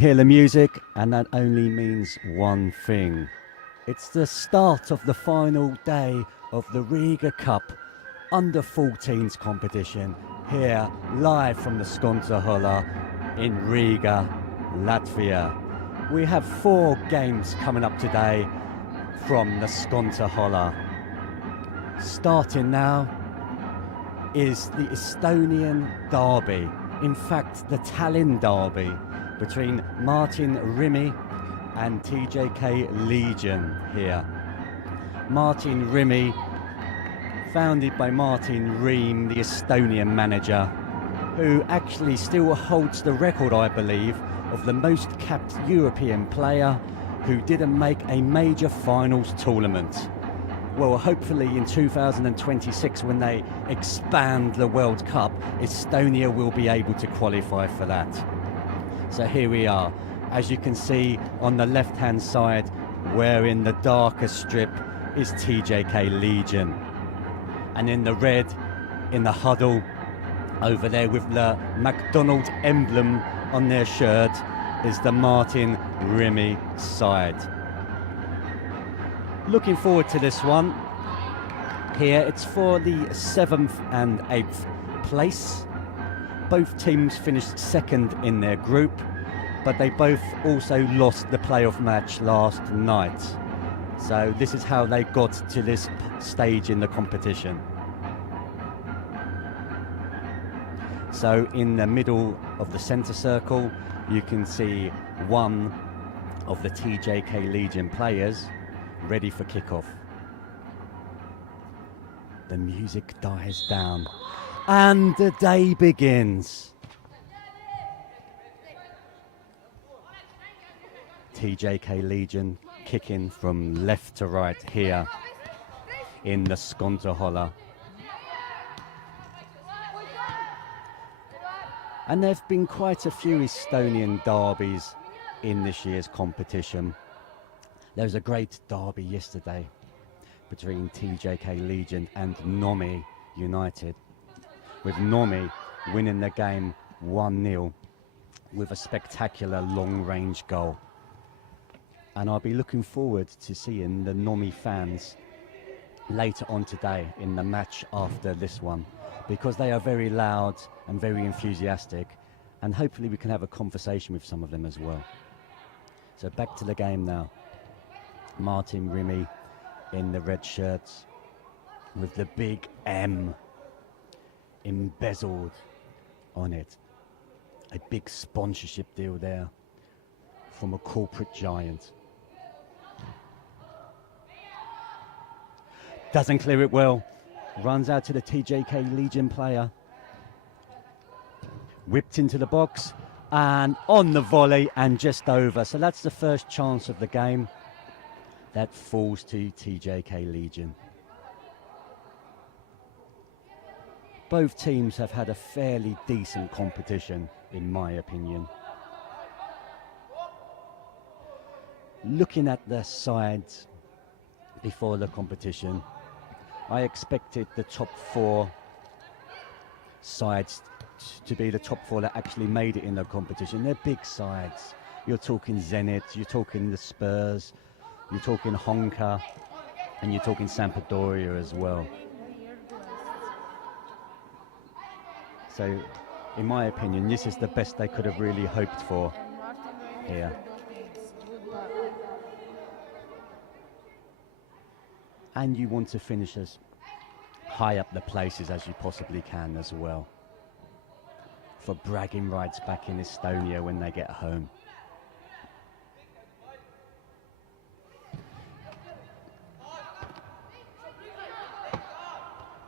hear the music, and that only means one thing. It's the start of the final day of the Riga Cup under 14s competition here live from the Skontahola in Riga, Latvia. We have 4 games coming up today from the Skontahola. Starting now is the Estonian derby, in fact the Tallinn derby between Martin Reimi and TJK Legion here. Martin Reimi, founded by Martin Reim, the Estonian manager, who actually still holds the record, I believe, of the most capped European player who didn't make a major finals tournament. Well, hopefully in 2026, when they expand the World Cup, Estonia will be able to qualify for that. So here we are. As you can see on the left-hand side, wearing the darker strip is TJK Legion. And in the red, in the huddle, over there with the McDonald's emblem on their shirt, is the Martin Reimi side. Looking forward to this one. Here it's for the 7th and 8th place. Both teams finished second in their group, but they both also lost the playoff match last night. So this is how they got to this stage in the competition. So in the middle of the centre circle, you can see one of the TJK Legion players ready for kickoff. The music dies down and the day begins. TJK Legion kicking from left to right here in the Skontahola. And there have been quite a few Estonian derbies in this year's competition. There was a great derby yesterday between TJK Legion and Nomi United, with Nomi winning the game 1-0 with a spectacular long-range goal. And I'll be looking forward to seeing the Nomi fans later on today in the match after this one, because they are very loud and very enthusiastic, and hopefully we can have a conversation with some of them as well. So back to the game now. Martin Reimi in the red shirts with the big M embezzled on it. A big sponsorship deal there from a corporate giant. Doesn't clear it well. Runs out to the TJK Legion player. Whipped into the box and on the volley and just over. So that's the first chance of the game. That falls to TJK Legion. Both teams have had a fairly decent competition, in my opinion. Looking at the sides before the competition, I expected the top 4 sides to be the top 4 that actually made it in the competition. They're big sides. You're talking Zenit, you're talking the Spurs, you're talking Honka, and you're talking Sampdoria as well. So, in my opinion, this is the best they could have really hoped for here. And you want to finish as high up the places as you possibly can as well, for bragging rights back in Estonia when they get home.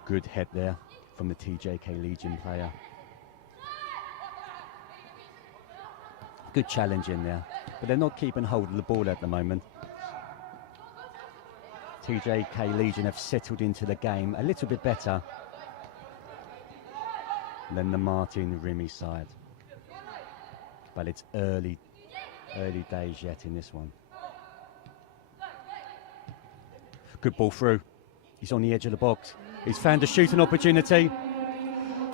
Good head there from the TJK Legion player. Good challenge in there, but they're not keeping hold of the ball at the moment. TJK Legion have settled into the game a little bit better than the Martin Reimi side. But it's early days yet in this one. Good ball through. He's on the edge of the box. He's found a shooting opportunity,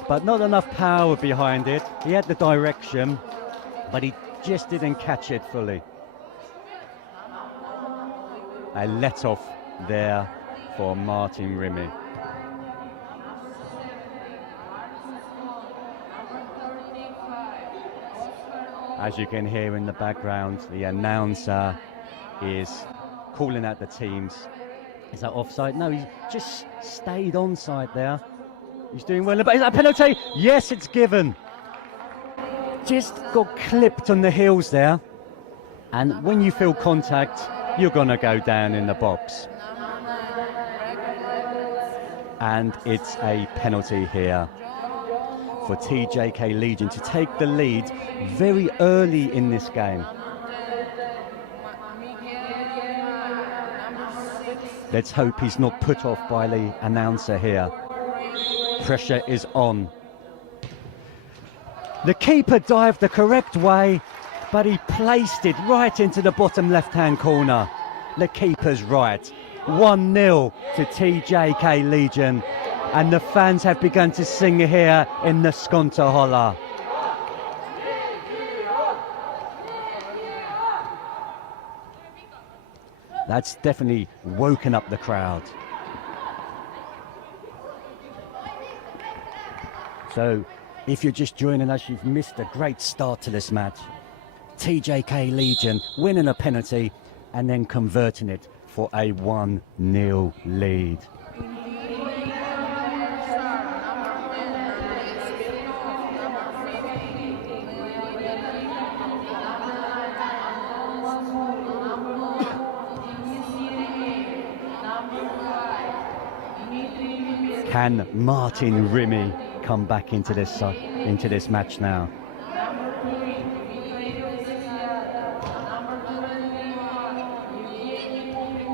but not enough power behind it. He had the direction, but he just didn't catch it fully. A let off there for Martin Reimi. As you can hear in the background, the announcer is calling out the teams. Is that offside? No, he just stayed onside there. He's doing well. But is that a penalty? Yes, it's given. Just got clipped on the heels there. And when you feel contact, you're going to go down in the box. And it's a penalty here for TJK Legion to take the lead very early in this game. Let's hope he's not put off by the announcer here. Pressure is on. The keeper dived the correct way, but he placed it right into the bottom left-hand corner. The keeper's right. 1-0 to TJK Legion. And the fans have begun to sing here in the Skontaholla. That's definitely woken up the crowd. So, if you're just joining us, you've missed a great start to this match. TJK Legion winning a penalty and then converting it for a 1-0 lead. Can Martin Reimi come back into this match now?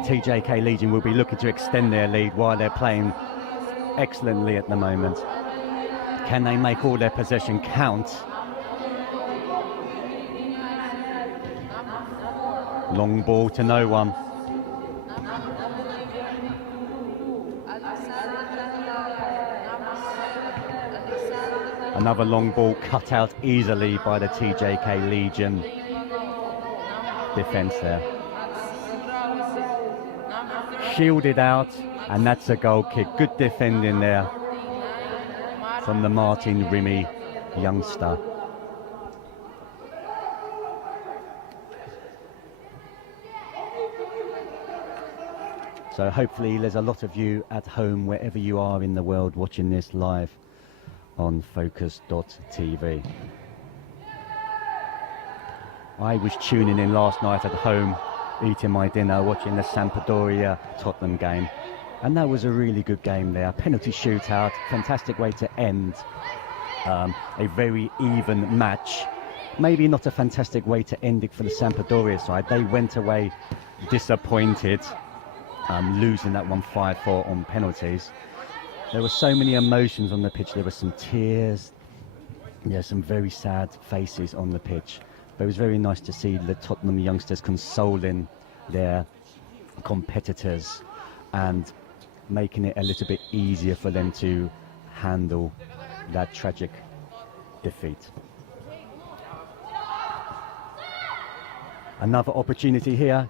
TJK Legion will be looking to extend their lead while they're playing excellently at the moment. Can they make all their possession count? Long ball to no one. Another long ball cut out easily by the TJK Legion defence there. Shielded out, and that's a goal kick. Good defending there from the Martin Reimi youngster. So hopefully there's a lot of you at home, wherever you are in the world, watching this live on Focus.tv. I was tuning in last night at home, eating my dinner, watching the Sampdoria Tottenham game, and that was a really good game there. Penalty shootout, fantastic way to end a very even match. Maybe not a fantastic way to end it for the Sampdoria side. They went away disappointed, losing that one 5-4 on penalties. There were so many emotions on the pitch. There were some tears. There's some very sad faces on the pitch. But it was very nice to see the Tottenham youngsters consoling their competitors and making it a little bit easier for them to handle that tragic defeat. Another opportunity here.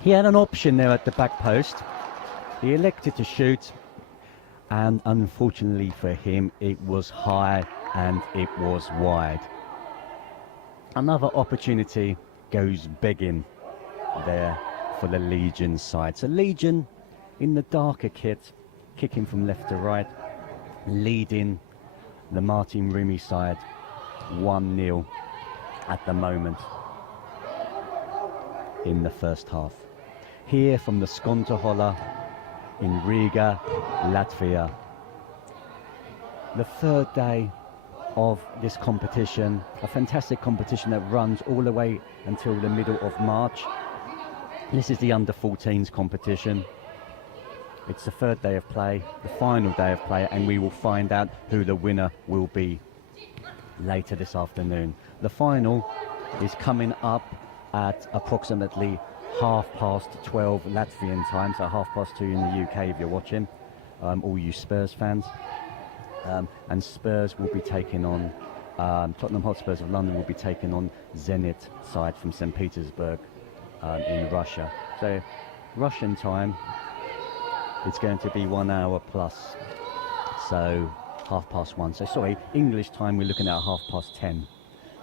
He had an option there at the back post. He elected to shoot, and unfortunately for him, it was high and it was wide. Another opportunity goes begging there for the Legion side. So Legion in the darker kit, kicking from left to right, leading the Martin Reimi side 1-0 at the moment in the first half. Here from the Skontaholla in Riga, Latvia. The third day of this competition, a fantastic competition that runs all the way until the middle of March. This is the under-14s competition. It's the third day of play, the final day of play, and we will find out who the winner will be later this afternoon. The final is coming up at approximately 12:30 Latvian time, so 2:30 in the UK if you're watching, all you Spurs fans. And Spurs will be taking on Tottenham Hotspurs of London will be taking on Zenit side from St. Petersburg in Russia. So Russian time, it's going to be 1 hour plus. So 1:30. So sorry, English time we're looking at 10:30.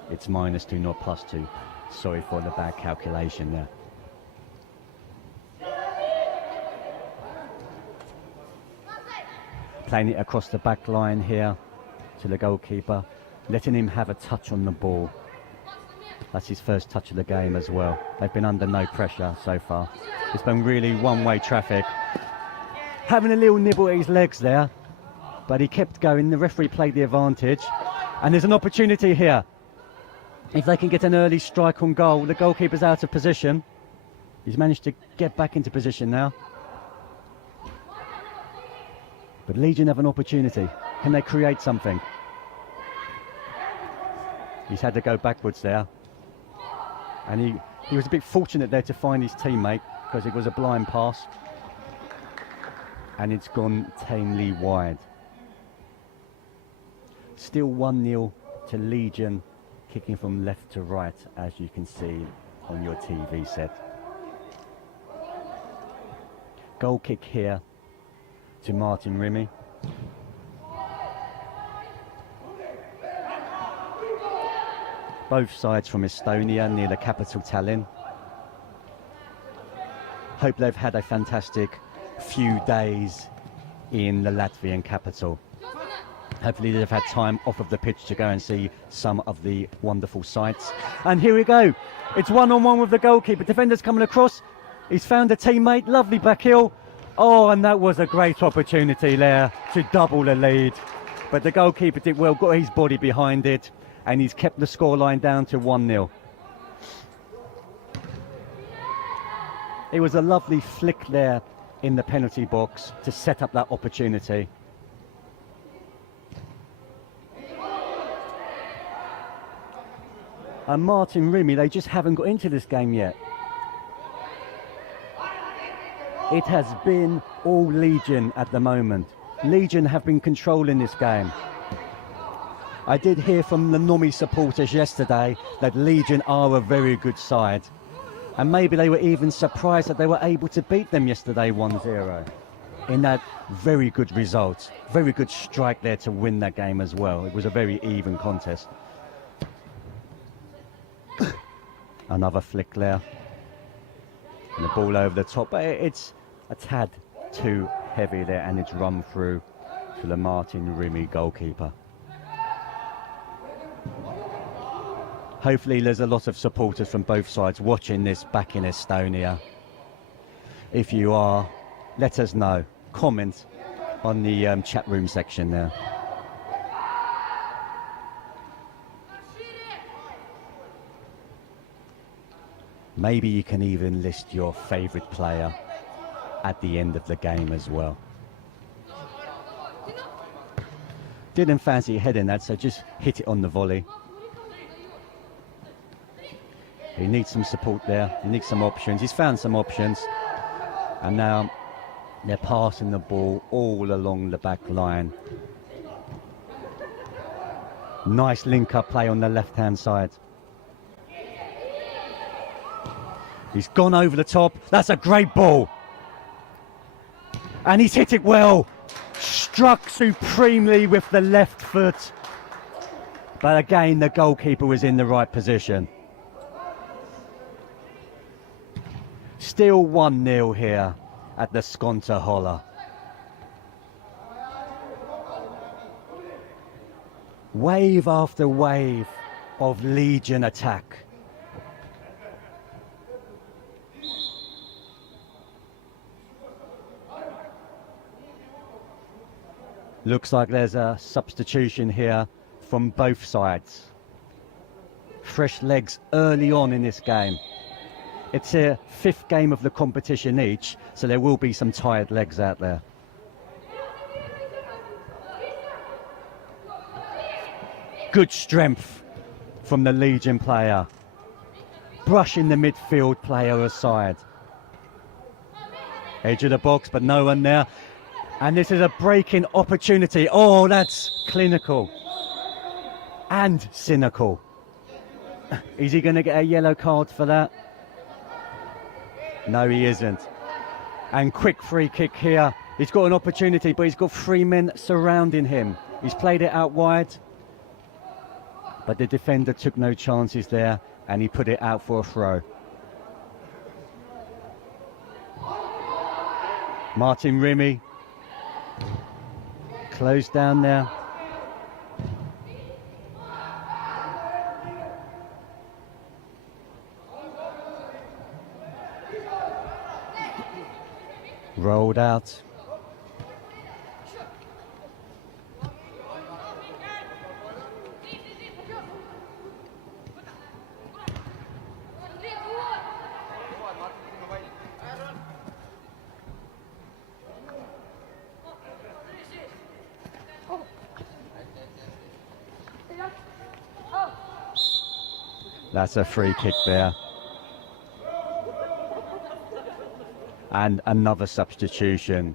It's -2, not +2. Sorry for the bad calculation there. Playing it across the back line here to the goalkeeper, letting him have a touch on the ball. That's his first touch of the game as well. They've been under no pressure so far. It's been really one-way traffic. Having a little nibble at his legs there, but he kept going. The referee played the advantage, and there's an opportunity here. If they can get an early strike on goal, the goalkeeper's out of position. He's managed to get back into position now. But Legion have an opportunity. Can they create something? He's had to go backwards there. And he was a bit fortunate there to find his teammate, because it was a blind pass. And it's gone tamely wide. Still 1-0 to Legion, kicking from left to right, as you can see on your TV set. Goal kick here to Martin Reimi. Both sides from Estonia, near the capital Tallinn. Hope they've had a fantastic few days in the Latvian capital. Hopefully they've had time off of the pitch to go and see some of the wonderful sights. And here we go. It's 1-on-1 with the goalkeeper. Defender's coming across. He's found a teammate. Lovely back heel. Oh, and that was a great opportunity there to double the lead. But the goalkeeper did well, got his body behind it, and he's kept the scoreline down to 1-0. It was a lovely flick there in the penalty box to set up that opportunity. And Martin Reimi, they just haven't got into this game yet. It has been all Legion at the moment. Legion have been controlling this game. I did hear from the Nomi supporters yesterday that Legion are a very good side. And maybe they were even surprised that they were able to beat them yesterday 1-0. In that very good result. Very good strike there to win that game as well. It was a very even contest. Another flick there. And the ball over the top. But it's a tad too heavy there, and it's run through to the Martin Reimi goalkeeper. Hopefully there's a lot of supporters from both sides watching this back in Estonia. If you are, let us know. Comment on the chat room section there. Maybe you can even list your favourite player at the end of the game as well. Didn't fancy heading that, so just hit it on the volley. He needs some support there. He needs some options. He's found some options. And now they're passing the ball all along the back line. Nice link-up play on the left-hand side. He's gone over the top. That's a great ball. And he's hit it well. Struck supremely with the left foot. But again, the goalkeeper was in the right position. Still 1-0 here at the Skonto Holla. Wave after wave of Legion attack. Looks like there's a substitution here from both sides. Fresh legs early on in this game. It's a fifth game of the competition each, so there will be some tired legs out there. Good strength from the Legion player. Brushing the midfield player aside. Edge of the box, but no one there. And this is a breaking opportunity. Oh, that's clinical. and cynical. Is he going to get a yellow card for that? No, he isn't. And quick free kick here. He's got an opportunity, but he's got 3 men surrounding him. He's played it out wide, but the defender took no chances there, and he put it out for a throw. Martin Reimi closed down there. Rolled out. That's a free kick there. And another substitution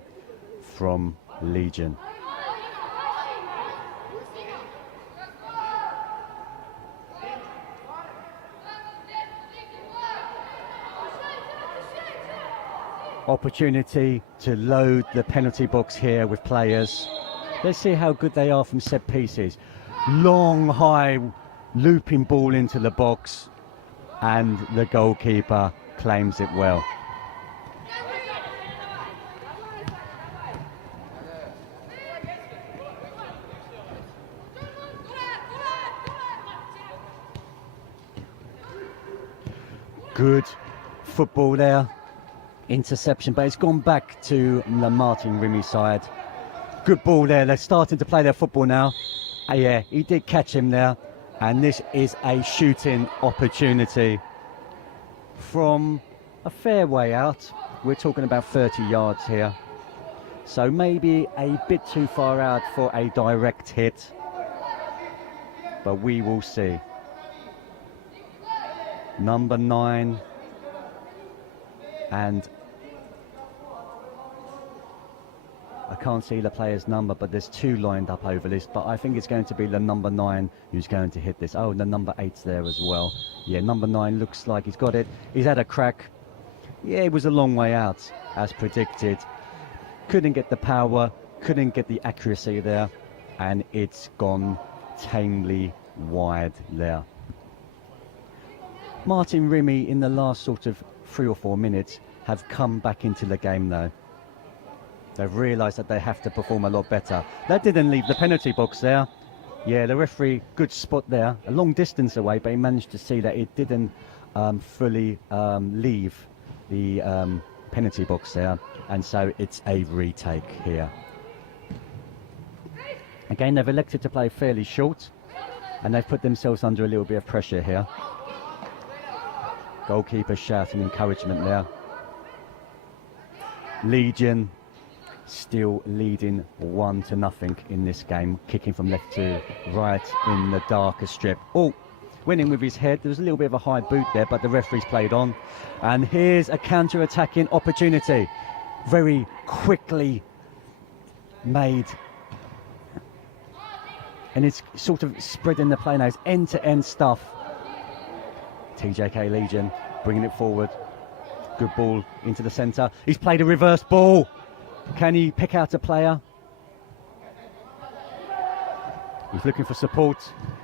from Legion. Opportunity to load the penalty box here with players. Let's see how good they are from set pieces. Long, high, looping ball into the box, and the goalkeeper claims it well. Good football there. Interception, but it's gone back to the Martin Reimi side. Good ball there. They're starting to play their football now. Yeah, he did catch him there. And this is a shooting opportunity from a fair way out. We're talking about 30 yards here. So maybe a bit too far out for a direct hit. But we will see. Number 9. And I can't see the player's number, but there's 2 lined up over this, but I think it's going to be the number 9 who's going to hit this. Oh, the number 8's there as well. Yeah, number 9 looks like he's got it. He's had a crack. Yeah, it was a long way out, as predicted. Couldn't get the power, couldn't get the accuracy there, and it's gone tamely wide there. Martin Reimi, in the last sort of 3 or 4 minutes, have come back into the game though. They've realised that they have to perform a lot better. That didn't leave the penalty box there. Yeah, the referee, good spot there. A long distance away, but he managed to see that it didn't fully leave the penalty box there. And so it's a retake here. Again, they've elected to play fairly short, and they've put themselves under a little bit of pressure here. Goalkeeper shouting encouragement there. Legion still leading 1-0 in this game, kicking from left to right in the darker strip. Oh, went in with his head. There was a little bit of a high boot there, but the referee's played on. And here's a counter-attacking opportunity. Very quickly made. And it's sort of spreading the play now. It's end-to-end stuff. TJK Legion bringing it forward. Good ball into the centre. He's played a reverse ball. Can he pick out a player? He's looking for support.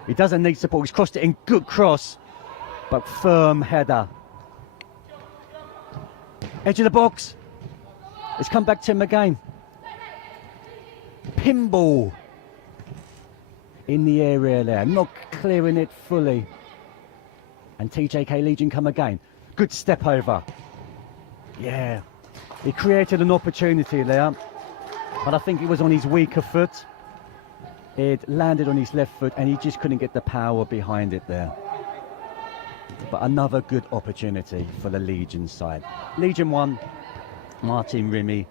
He doesn't need support. He's crossed it in. Good cross, but firm header. Edge of the box. It's come back to him again. Pinball in the area there. Not clearing it fully. And TJK Legion come again. Good step over. Yeah. He created an opportunity there, but I think it was on his weaker foot. It landed on his left foot and he just couldn't get the power behind it there. But another good opportunity for the Legion side. Legion 1, Martin Reimi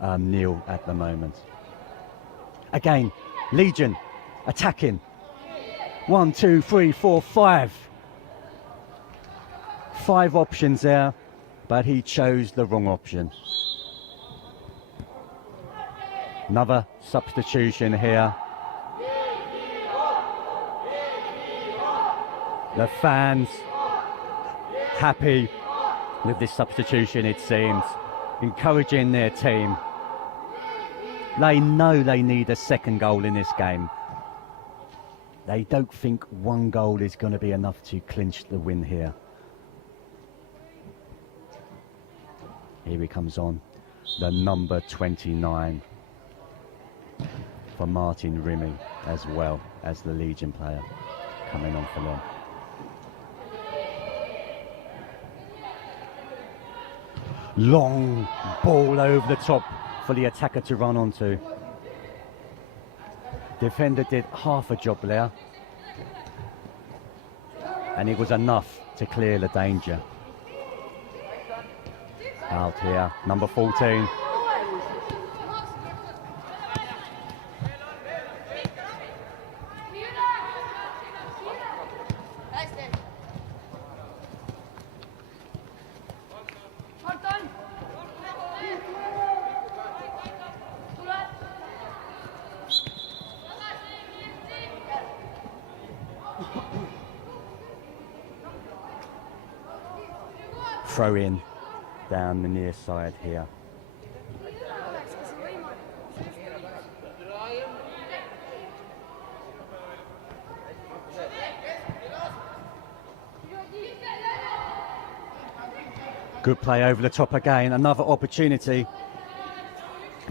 0 at the moment. Again, Legion attacking. 1, 2, 3, 4, 5. 5 options there, but he chose the wrong option. Another substitution here. The fans happy with this substitution, it seems, encouraging their team. They know they need a second goal in this game. They don't think one goal is going to be enough to clinch the win here. Here he comes on, the number 29 for Martin Reimi, as well as the Legion player coming on for them. Long ball over the top for the attacker to run onto. Defender did half a job there, and it was enough to clear the danger. Out here, number 14. Throw in down the near side here. Good play over the top again, another opportunity,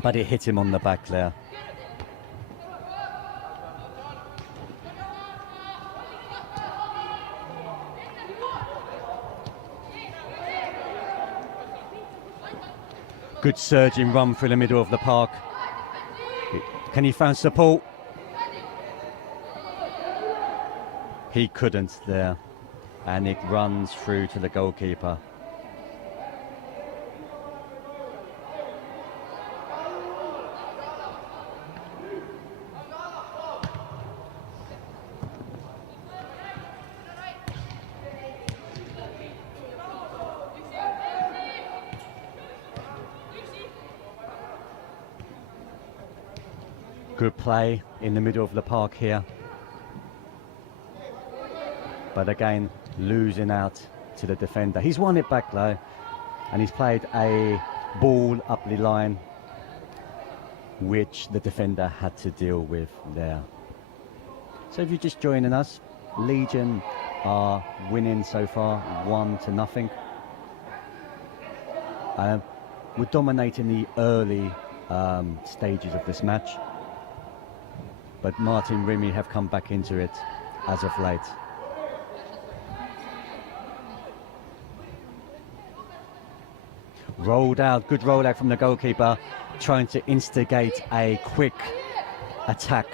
but it hit him on the back there. Good surging run through the middle of the park. Can he find support? He couldn't there, and it runs through to the goalkeeper. Good play in the middle of the park here. But again, losing out to the defender. He's won it back though, and he's played a ball up the line, which the defender had to deal with there. So if you're just joining us, Legion are winning so far 1-0. We're dominating the early stages of this match, but Martin Reimi have come back into it as of late. Rolled out, good roll out from the goalkeeper, trying to instigate a quick attack.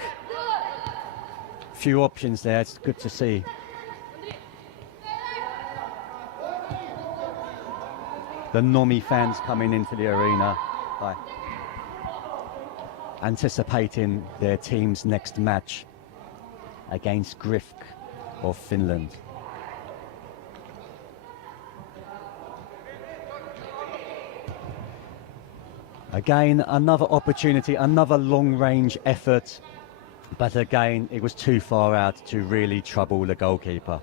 Few options there, it's good to see. The Nomi fans coming into the arena, anticipating their team's next match against Grifk of Finland. Again, another opportunity, another long-range effort, but again, it was too far out to really trouble the goalkeeper.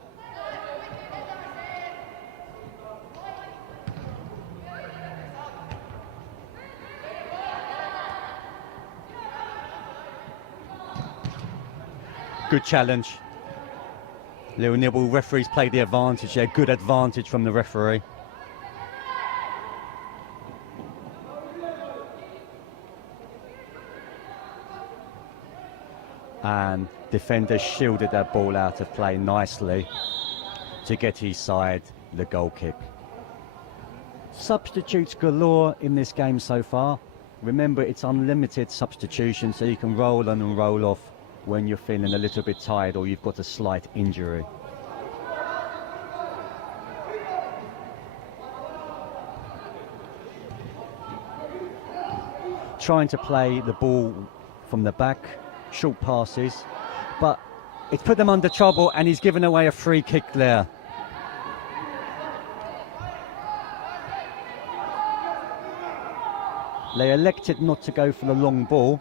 Good challenge. Little nibble, referees played the advantage there, good advantage from the referee. And defender shielded that ball out of play nicely to get his side the goal kick. Substitutes galore in this game so far. Remember, it's unlimited substitution, so you can roll on and roll off when you're feeling a little bit tired or you've got a slight injury. Trying to play the ball from the back, short passes, but it's put them under trouble, and he's given away a free kick there. They elected not to go for the long ball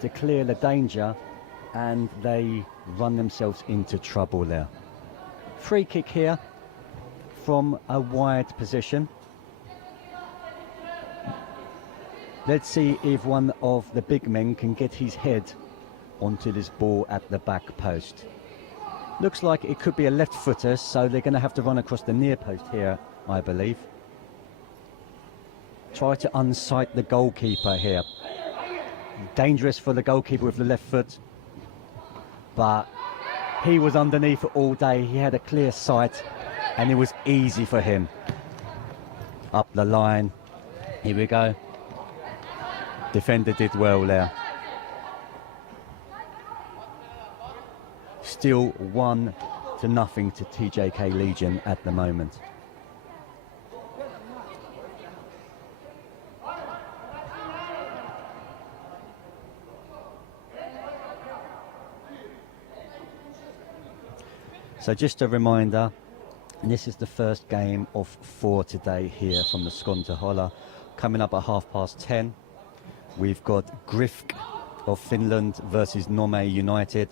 to clear the danger, and they run themselves into trouble there. Free kick here from a wide position. Let's see if one of the big men can get his head onto this ball at the back post. Looks like it could be a left footer, so they're going to have to run across the near post here, I believe. Try to unsight the goalkeeper here. Dangerous for the goalkeeper with the left foot, but he was underneath it all day. He had a clear sight and it was easy for him. Up the line. Here we go. Defender did well there. Still 1-0 to TJK Legion at the moment. So just a reminder, this is the first game of 4 today here from the Skontaholla. Coming up at 10:30, we've got Grifk of Finland versus Nome United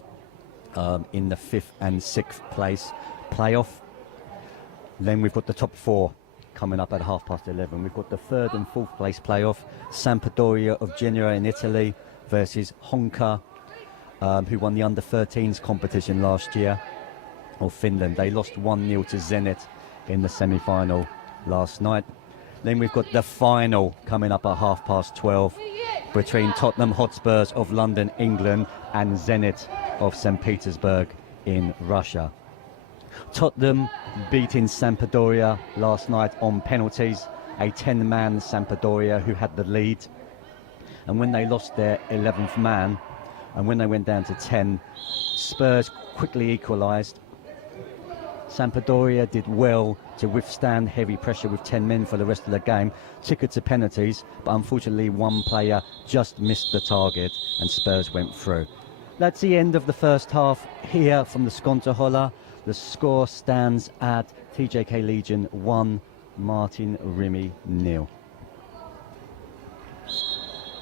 in the 5th and 6th place playoff. Then we've got the top 4 coming up at 11:30. We've got the 3rd and 4th place playoff, Sampdoria of Genoa in Italy versus Honka, who won the under-13s competition last year, of Finland. They lost 1-0 to Zenit in the semi-final last night. Then we've got the final coming up at 12:30 between Tottenham Hotspurs of London, England and Zenit of St. Petersburg in Russia. Tottenham beating Sampdoria last night on penalties, a 10-man Sampdoria who had the lead. And when they lost their 11th man, and when they went down to 10, Spurs quickly equalised. Sampdoria did well to withstand heavy pressure with 10 men for the rest of the game, took it to penalties, but unfortunately one player just missed the target and Spurs went through. That's the end of the first half here from the Skontaholla. The score stands at TJK Legion 1, Martin Reimi 0.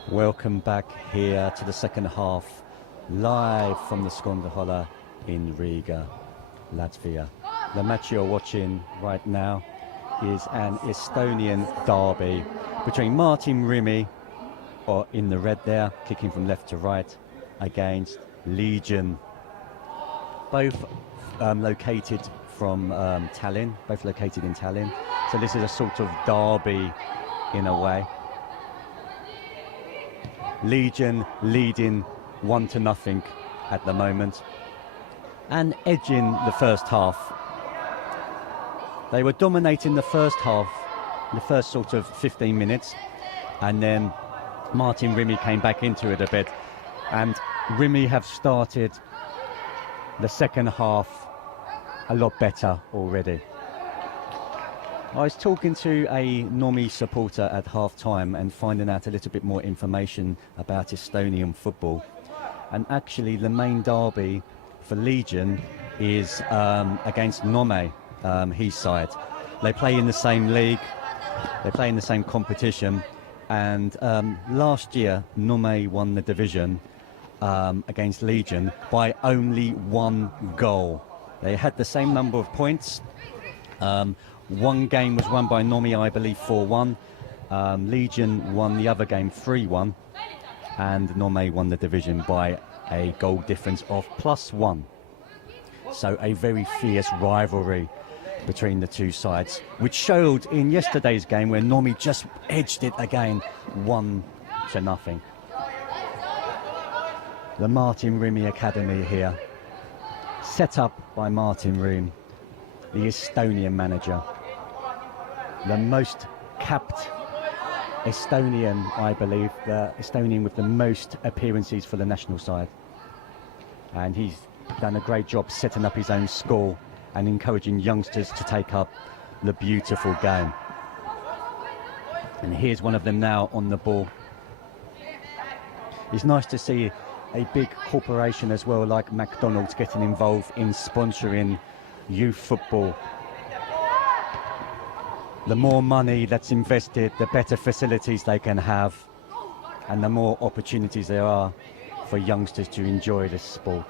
Welcome back here to the second half, live from the Skontaholla in Riga, Latvia. The match you're watching right now is an Estonian derby between Martin Reimi, or in the red there, kicking from left to right, against Legion. Both located from Tallinn, both located in Tallinn. So this is a sort of derby in a way. Legion leading 1-0 at the moment and edging the first half. They were dominating the first half, the first sort of 15 minutes, and then Martin Reimi came back into it a bit, and Reimi have started the second half a lot better already. I was talking to a Nome supporter at half-time and finding out a little bit more information about Estonian football, and actually the main derby for Legion is against Nome, his side. They play in the same league, they play in the same competition, and last year Nome won the division against Legion by only 1 goal. They had the same number of points. One game was won by Nome, I believe, 4-1. Legion won the other game 3-1, and Nome won the division by a goal difference of +1. So a very fierce rivalry between the two sides, which showed in yesterday's game where Nome just edged it again 1-0. The Martin Reimi Academy here, set up by Martin Reimi, the Estonian manager, the most capped Estonian, I believe, the Estonian with the most appearances for the national side. And he's done a great job setting up his own school and encouraging youngsters to take up the beautiful game. And here's one of them now on the ball. It's nice to see a big corporation as well, like McDonald's, getting involved in sponsoring youth football. The more money that's invested, the better facilities they can have, and the more opportunities there are for youngsters to enjoy this sport.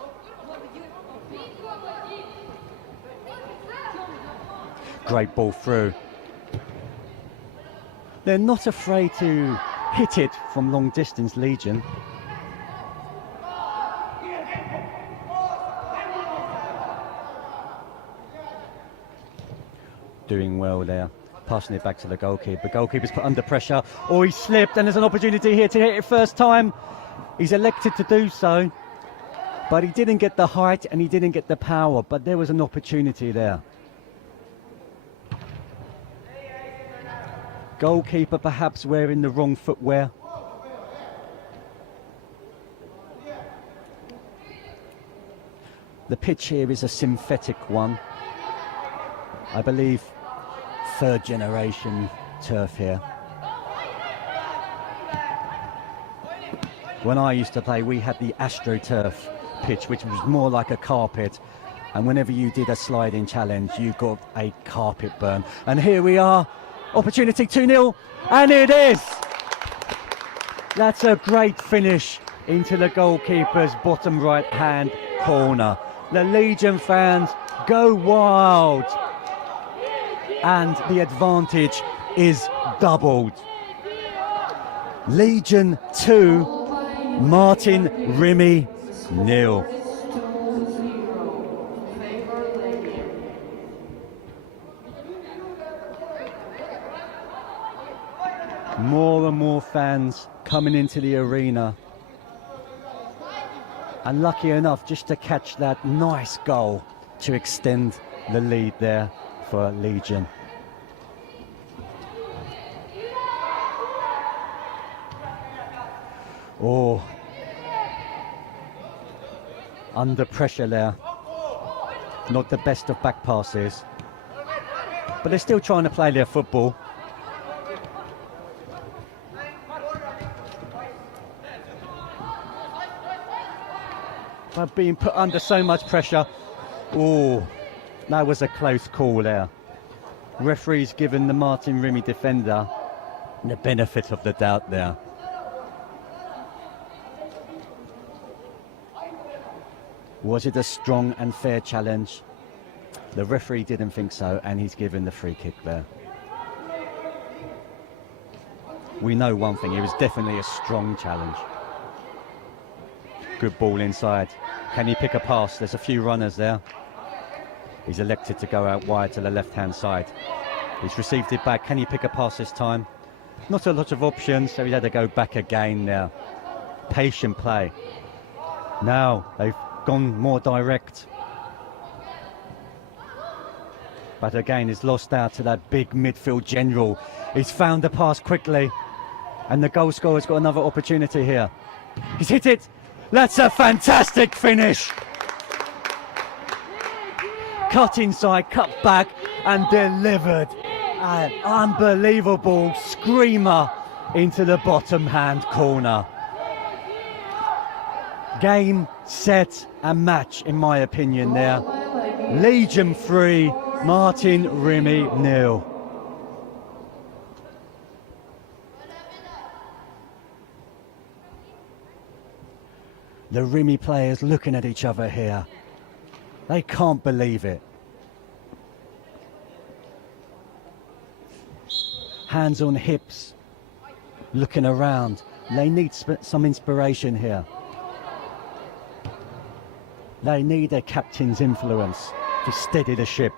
Great ball through. They're not afraid to hit it from long distance, Legion. Doing well there. Passing it back to the goalkeeper. Goalkeeper's put under pressure. Oh, he slipped, and there's an opportunity here to hit it first time. He's elected to do so, but he didn't get the height and he didn't get the power, but there was an opportunity there. Goalkeeper perhaps wearing the wrong footwear. The pitch here is a synthetic one. I believe third generation turf here. When I used to play, we had the AstroTurf pitch, which was more like a carpet, and whenever you did a sliding challenge, you got a carpet burn. And here we are, opportunity 2-0, and it is! That's a great finish into the goalkeeper's bottom right hand corner. The Legion fans go wild, and the advantage is doubled. Legion 2, Martin Reimi 0. More and more fans coming into the arena, and lucky enough just to catch that nice goal to extend the lead there for Legion. Oh, under pressure there. Not the best of back passes, but they're still trying to play their football. But being put under so much pressure. Oh, that was a close call there. Referee's given the Martin Reimi defender the benefit of the doubt there. Was it a strong and fair challenge? The referee didn't think so, and he's given the free kick there. We know one thing, it was definitely a strong challenge. Good ball inside. Can he pick a pass? There's a few runners there. He's elected to go out wide to the left-hand side. He's received it back. Can he pick a pass this time? Not a lot of options, so he had to go back again now. Patient play. Now they've gone more direct. But again, he's lost out to that big midfield general. He's found the pass quickly, and the goal scorer's got another opportunity here. He's hit it. That's a fantastic finish. Cut inside, cut back, and delivered. An unbelievable screamer into the bottom hand corner. Game, set, and match, in my opinion there. Legion 3, Martin Reimi 0. The Reimi players looking at each other here. They can't believe it. Hands on hips, looking around. They need some inspiration here. They need a captain's influence to steady the ship.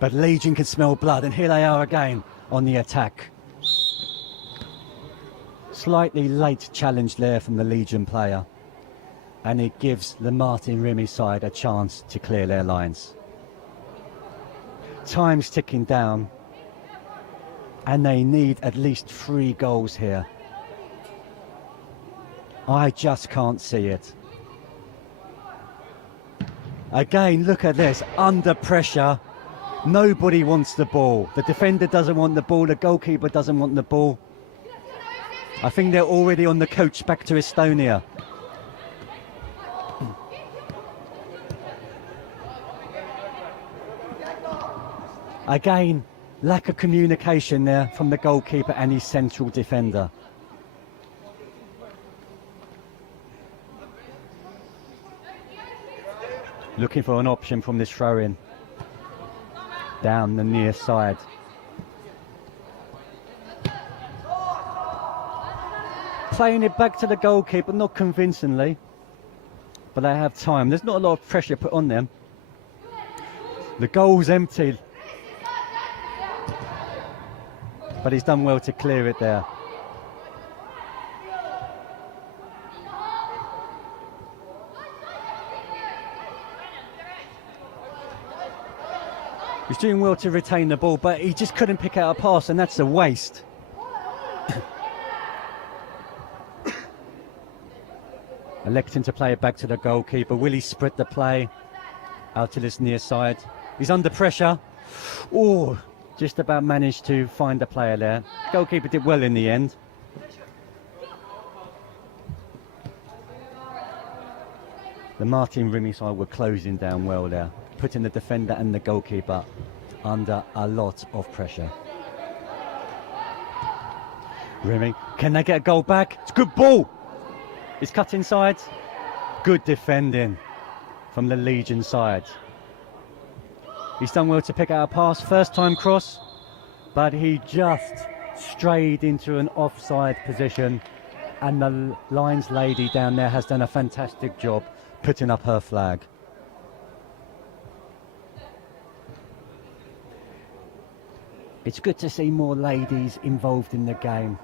But Legion can smell blood, and here they are again on the attack. Slightly late challenge there from the Legion player, and it gives the Martin Reimi side a chance to clear their lines. Time's ticking down, and they need at least 3 goals here. I just can't see it. Again, look at this, under pressure. Nobody wants the ball. The defender doesn't want the ball, the goalkeeper doesn't want the ball. I think they're already on the coach back to Estonia. Again, Lack of communication there from the goalkeeper and his central defender. Looking for an option from this throw-in. Down the near side. Playing it back to the goalkeeper, not convincingly. But they have time. There's not a lot of pressure put on them. The goal's empty. But he's done well to clear it there. He's doing well to retain the ball, but he just couldn't pick out a pass, and that's a waste. Electing to play it back to the goalkeeper. Will he spread the play out to this near side? He's under pressure. Oh, just about managed to find the player there. Goalkeeper did well in the end. The Martin Reimi side were closing down well there, putting the defender and the goalkeeper under a lot of pressure. Reimi, can they get a goal back? It's a good ball. He's cut inside. Good defending from the Legion side. He's done well to pick out a pass, first time cross, but he just strayed into an offside position, and the lines lady down there has done a fantastic job putting up her flag. It's good to see more ladies involved in the game.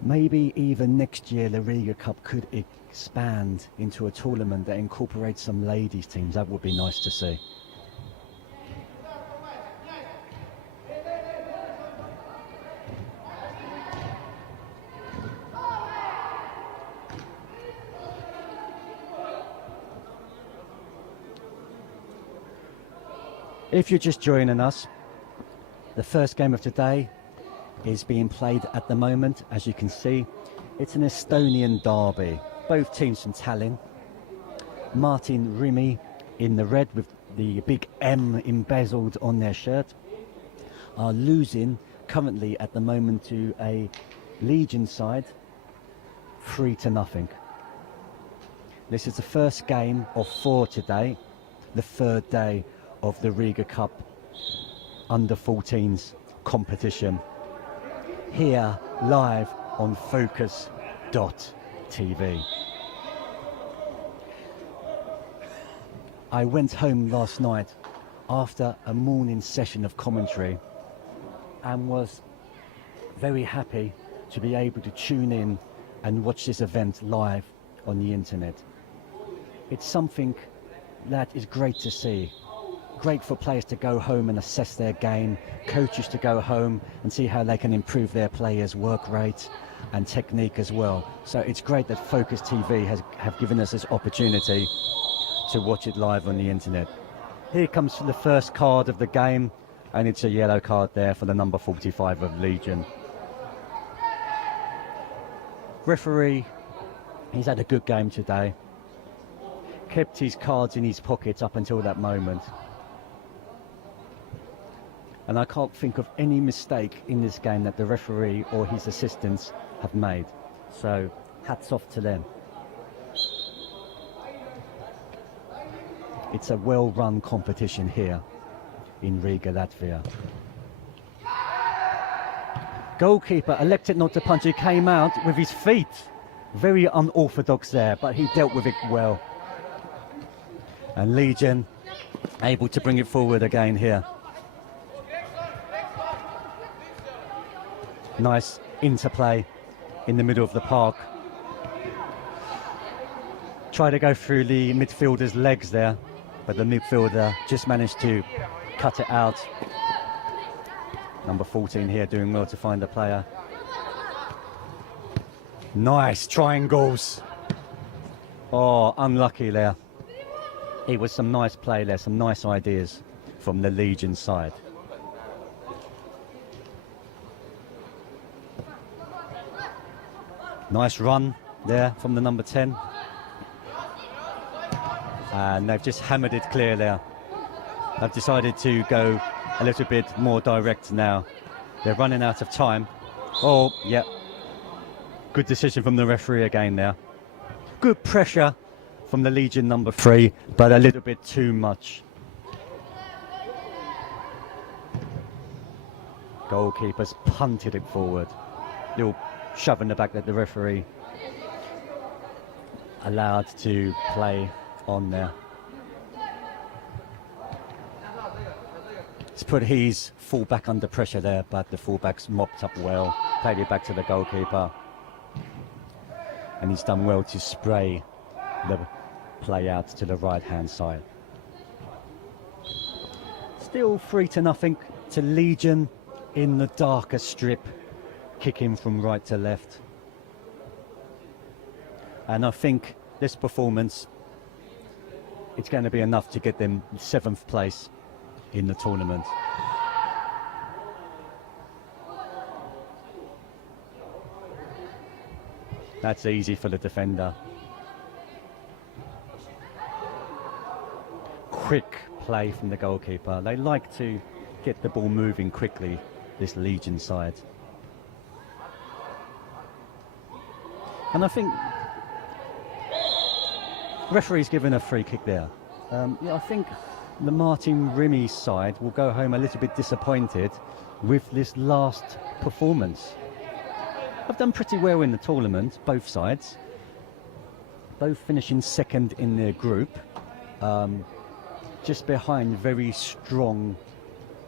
Maybe even next year the Riga Cup could expand into a tournament that incorporates some ladies teams. That would be nice to see. If you're just joining us, the first game of today is being played at the moment. As you can see, it's an Estonian derby. Both teams from Tallinn. Martin Reimi in the red with the big M embezzled on their shirt are losing currently at the moment to a Legion side 3-0. This is the first game of 4 today, the third day of the Riga Cup under 14s competition. Here live on Focus.tv. I went home last night after a morning session of commentary and was very happy to be able to tune in and watch this event live on the internet. It's something that is great to see. Great for players to go home and assess their game, coaches to go home and see how they can improve their players' work rate and technique as well. So it's great that Focus TV have given us this opportunity to watch it live on the internet. Here comes the first card of the game, and it's a yellow card there for the number 45 of Legion. Referee, he's had a good game today. Kept his cards in his pockets up until that moment. And I can't think of any mistake in this game that the referee or his assistants have made. So, hats off to them. It's a well-run competition here in Riga, Latvia. Goalkeeper elected not to punch. He came out with his feet. Very unorthodox there, but he dealt with it well. And Legion able to bring it forward again here. Nice interplay in the middle of the park. Try to go through the midfielder's legs there, but the midfielder just managed to cut it out. Number 14 here doing well to find the player. Nice triangles. Oh, unlucky there. It was some nice play there, some nice ideas from the Legion side. Nice run there from the number 10. And they've just hammered it clear there. They've decided to go a little bit more direct now. They're running out of time. Oh, yeah. Good decision from the referee again there. Good pressure from the Legion number 3, but a little bit too much. Goalkeeper's punted it forward. Little shove in the back that the referee allowed to play on there. He's put his fullback under pressure there, but the fullback's mopped up well, played it back to the goalkeeper. And he's done well to spray the play out to the right-hand side. Still 3-0 to Legion in the darker strip, kicking from right to left. And I think this performance, it's going to be enough to get them 7th place in the tournament. That's easy for the defender. Quick play from the goalkeeper. They like to get the ball moving quickly, this Legion side. And I think referee's given a free kick there. Yeah, I think the Martin Reimi side will go home a little bit disappointed with this last performance. I've done pretty well in the tournament, both sides. Both finishing 2nd in their group, just behind very strong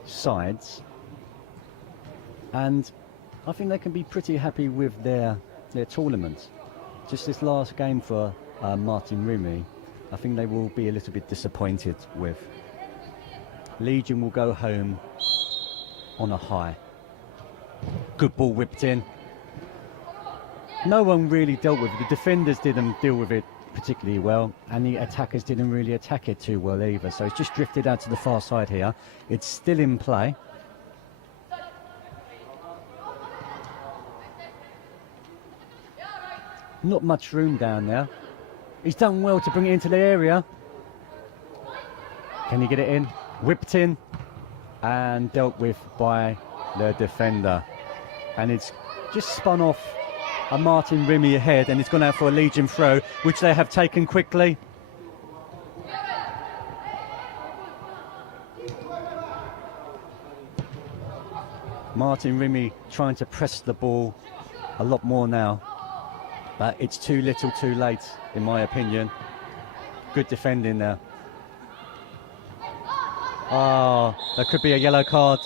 sides. And I think they can be pretty happy with their tournament. Just this last game for Martin Reimi, I think they will be a little bit disappointed with. Legion will go home on a high. Good ball whipped in. No one really dealt with it. The defenders didn't deal with it particularly well, and the attackers didn't really attack it too well either. So it's just drifted out to the far side here. It's still in play. Not much room down there. He's done well to bring it into the area. Can he get it in? Whipped in and dealt with by the defender. And it's just spun off a Martin Reimi ahead, and it's gone out for a Legion throw, which they have taken quickly. Martin Reimi trying to press the ball a lot more now, but it's too little too late, in my opinion. Good defending there. Oh, that could be a yellow card.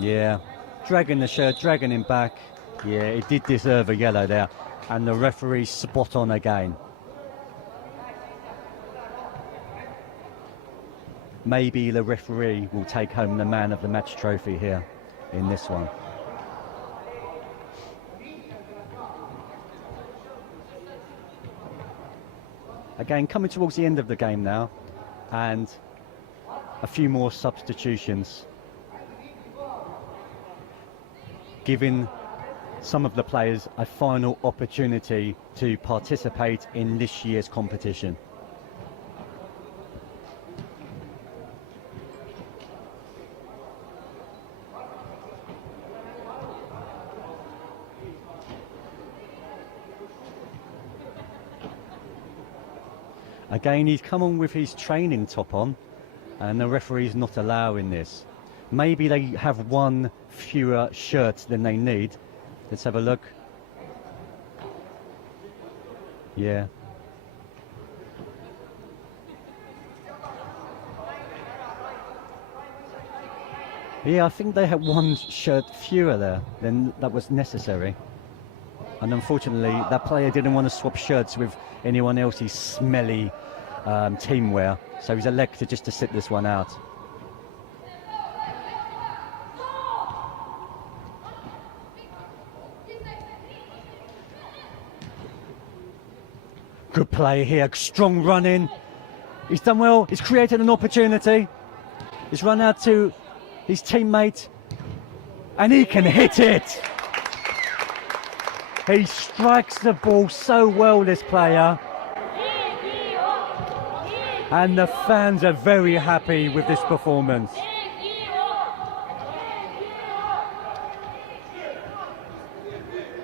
Yeah, dragging the shirt, dragging him back. Yeah, it did deserve a yellow there, and the referee spot on again. Maybe the referee will take home the man of the match trophy here in this one. Again, coming towards the end of the game now, and a few more substitutions, giving some of the players a final opportunity to participate in this year's competition. Again, he's come on with his training top on, and the referee's not allowing this. Maybe they have one fewer shirts than they need. Let's have a look. Yeah. Yeah, I think they had one shirt fewer there than that was necessary. And unfortunately, that player didn't want to swap shirts with anyone else's smelly team wear. So he's elected just to sit this one out. Good play here, strong run in. He's done well, he's created an opportunity. He's run out to his teammate, and he can hit it. He strikes the ball so well, this player. And the fans are very happy with this performance.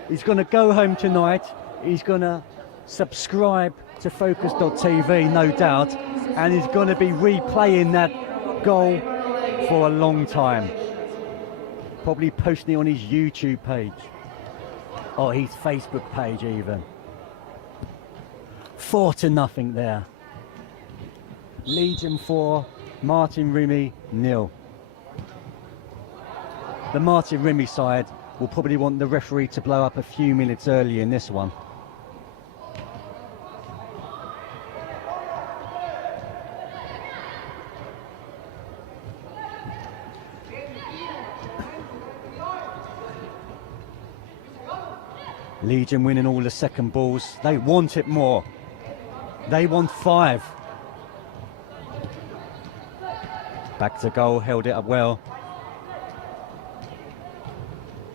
He's going to go home tonight. He's going to subscribe to Focus.tv, no doubt. And he's going to be replaying that goal for a long time. Probably posting it on his YouTube page. Or his Facebook page even. 4-0 there. Legion 4, Martin Reimi 0. The Martin Reimi side will probably want the referee to blow up a few minutes early in this one. Legion winning all the second balls. They want it more. They want 5. Back to goal, held it up well.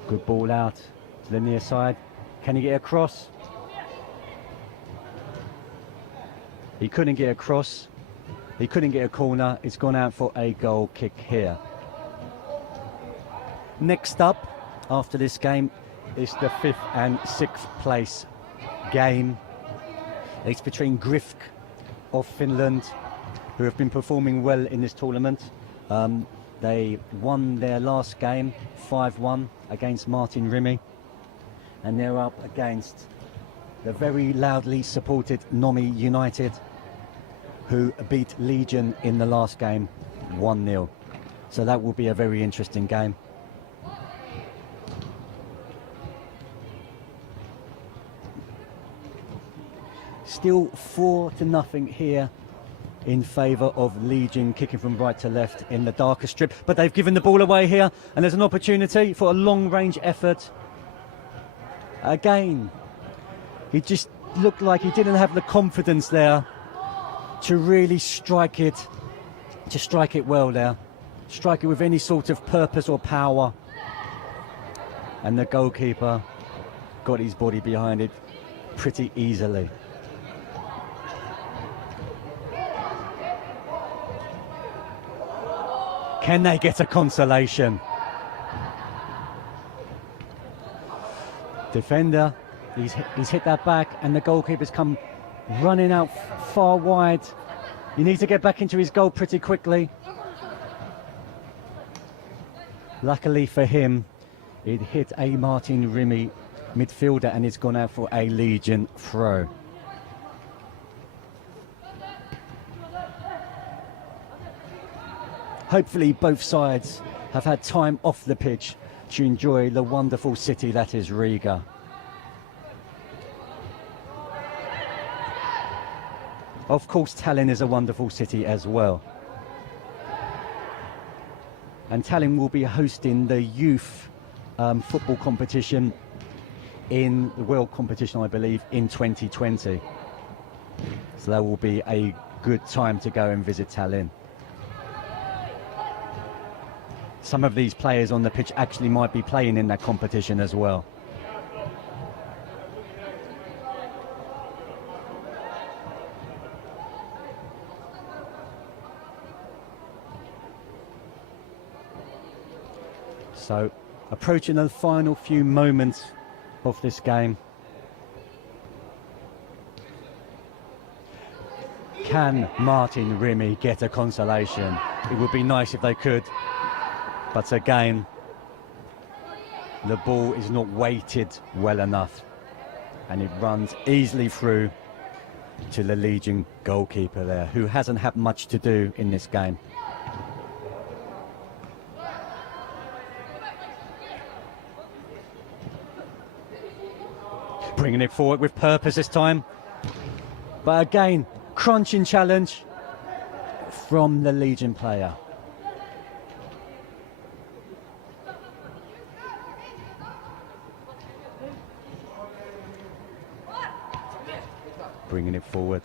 Good ball out to the near side. Can he get across? He couldn't get across. He couldn't get a corner. It's gone out for a goal kick here. Next up, after this game, is the 5th and 6th place game. It's between Grifk of Finland, who have been performing well in this tournament. They won their last game 5-1 against Martin Reimi, and they're up against the very loudly supported Nomi United, who beat Legion in the last game 1-0. So that will be a very interesting game. Still 4-0 here in favour of Legion, kicking from right to left in the darker strip. But they've given the ball away here, and there's an opportunity for a long-range effort. Again, he just looked like he didn't have the confidence there to really strike it well there. Strike it with any sort of purpose or power. And the goalkeeper got his body behind it pretty easily. Can they get a consolation? Defender, he's hit that back, and the goalkeeper's come running out far wide. He needs to get back into his goal pretty quickly. Luckily for him, it hit a Martin Reimi midfielder, and it's gone out for a Legion throw. Hopefully both sides have had time off the pitch to enjoy the wonderful city that is Riga. Of course, Tallinn is a wonderful city as well. And Tallinn will be hosting the youth football competition in the world competition, I believe, in 2020. So that will be a good time to go and visit Tallinn. Some of these players on the pitch actually might be playing in that competition as well. So, approaching the final few moments of this game. Can Martin Reimi get a consolation? It would be nice if they could. But again, the ball is not weighted well enough, and it runs easily through to the Legion goalkeeper there, who hasn't had much to do in this game. Bringing it forward with purpose this time. But again, crunching challenge from the Legion player. Bringing it forward.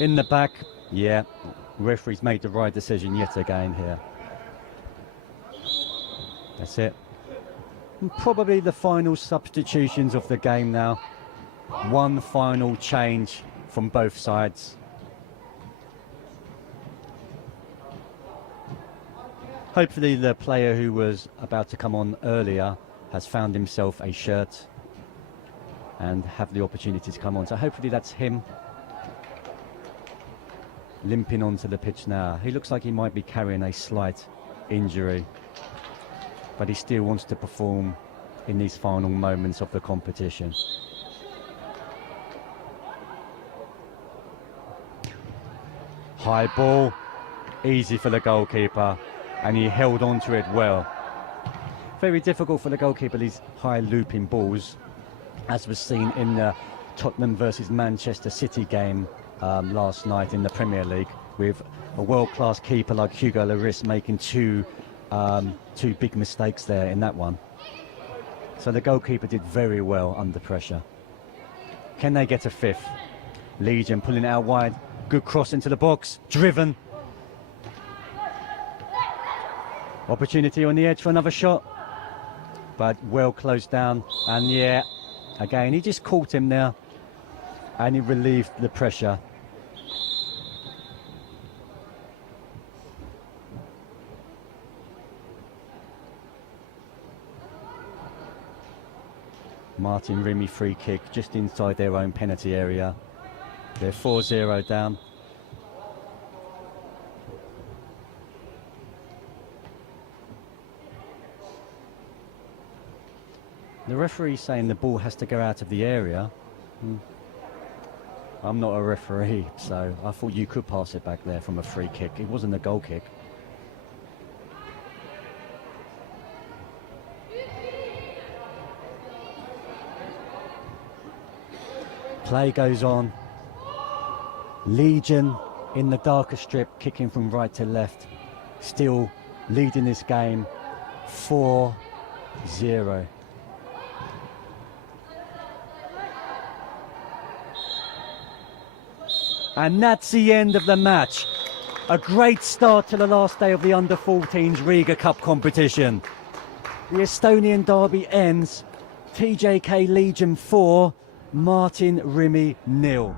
In the back, yeah, referee's made the right decision yet again here. That's it. And probably the final substitutions of the game now. One final change from both sides. Hopefully the player who was about to come on earlier has found himself a shirt and have the opportunity to come on. So hopefully that's him. Limping onto the pitch now. He looks like he might be carrying a slight injury, but he still wants to perform in these final moments of the competition. High ball, easy for the goalkeeper, and he held on to it well. Very difficult for the goalkeeper, these high looping balls, as was seen in the Tottenham versus Manchester City game last night in the Premier League, with a world-class keeper like Hugo Lloris making two big mistakes there in that one. So the goalkeeper did very well under pressure. Can they get a fifth? Legion pulling it out wide. Good cross into the box. Driven. Opportunity on the edge for another shot, but well closed down. And yeah, again, he just caught him there and he relieved the pressure. Martin Reimi free kick just inside their own penalty area. They're 4-0 down. The referee saying the ball has to go out of the area. I'm not a referee, so I thought you could pass it back there from a free kick. It wasn't a goal kick. Play goes on. Legion in the darker strip, kicking from right to left. Still leading this game 4-0. And that's the end of the match. A great start to the last day of the Under-14s Riga Cup competition. The Estonian derby ends. TJK Legion 4, Martin Reimi 0.